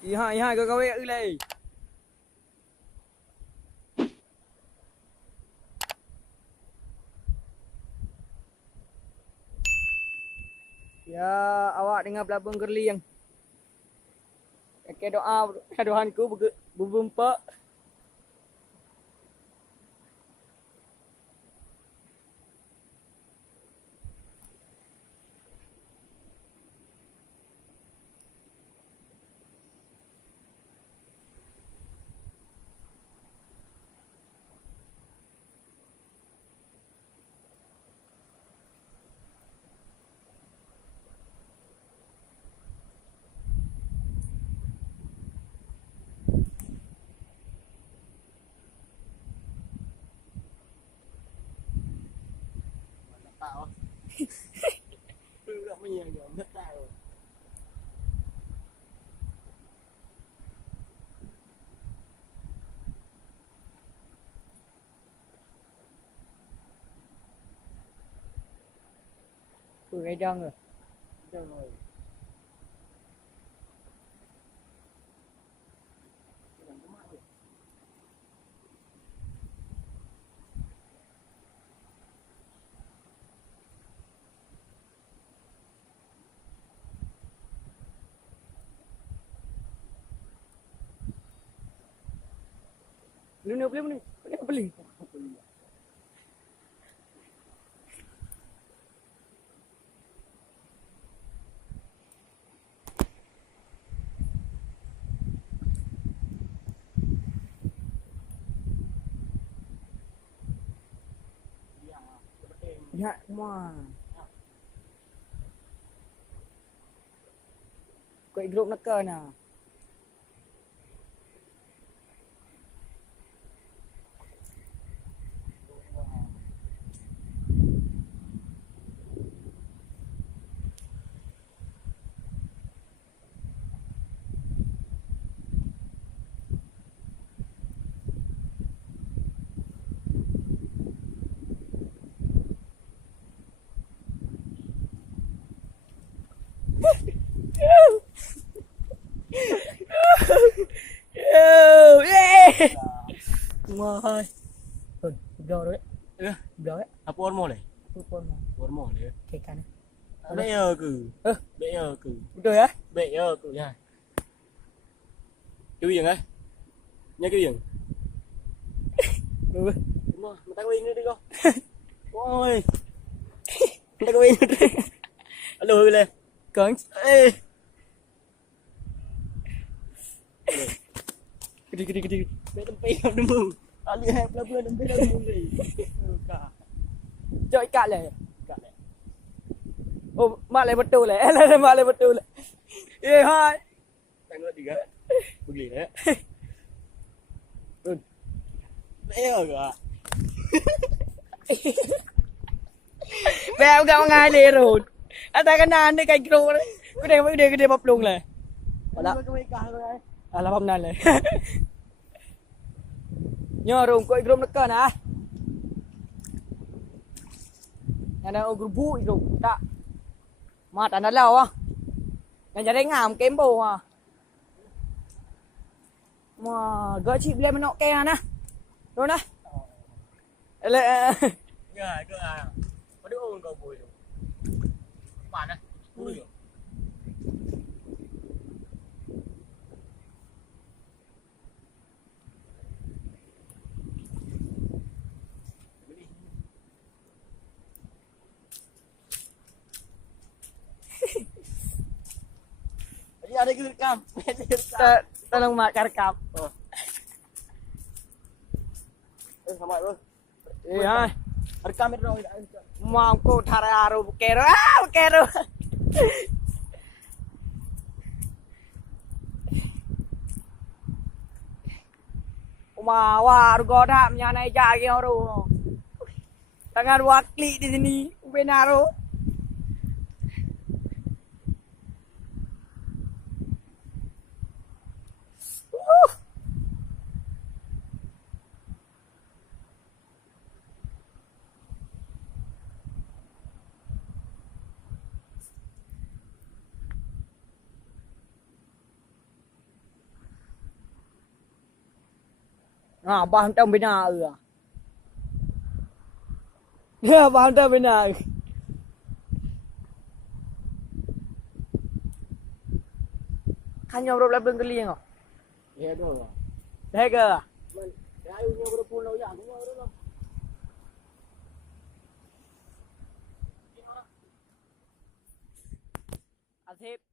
Hai kau lagi. Ya, awak dengar pelabung keurlieng. Ke doa dohanku berbumpa. Tahu. Tidak menyanyi, tidak tahu. Cái răng rồi. Jangan rồi. Beli. Ya, mah. Quậy group nó cơ nào. Mohon. Bro đấy. Bro đấy. Apa hormon ni? Upon. Hormon dia. Ikan. Beya ke? Beya ke? Betul ya? Beya ke nha. Keurlieng á? Nha keurlieng. Đúng rồi. Đúng rồi, mình ta có yên nữa đi con. Ôi. Mình ta có yên nữa đi. Lùi lên. Cẩn. Ê. Gede. Bé tempe không mừng. Lihat pelan-pelan tempe dah mừng ni. Jom ikat lah. Kat ni. Oh, mak lai betul lah. Mak lai betul lah. Hai. Tengok juga. Pergi dah. Beya ke? Bèo gạo ngay lì rồi. Anh ta cái nan đây cái kêu đấy. Cái đây bập luôn này. Đó. Cái ikan rồi. Là bập nan này. Nhớ rồi coi group nó cơ nè. Nhà này group vui rồi đã. Mà ta nó lâu á. Nhà đây ngàm kém bồ à. Mà gỡ chị lên mà nọ ke nè. Rồi nè. Lệ. Ke ai? Pada orang kau boleh tu. Umpan dah. Bulu je. Jadi ada ke rekam? Tolong mak rekam. Sama tu. Hai. Rekam itu dong. Mau cô thara rồi kè rồi. Wah, harga damnya naik jari orang. Tangan wakli di sini, benaro. Bahan tao benar. Ya, bahan tao benar. Kan yang berapa belakang keurlieng kau? Ya doh. Dah ke? Ya ayunya berpulau ya, aku ada. Asip.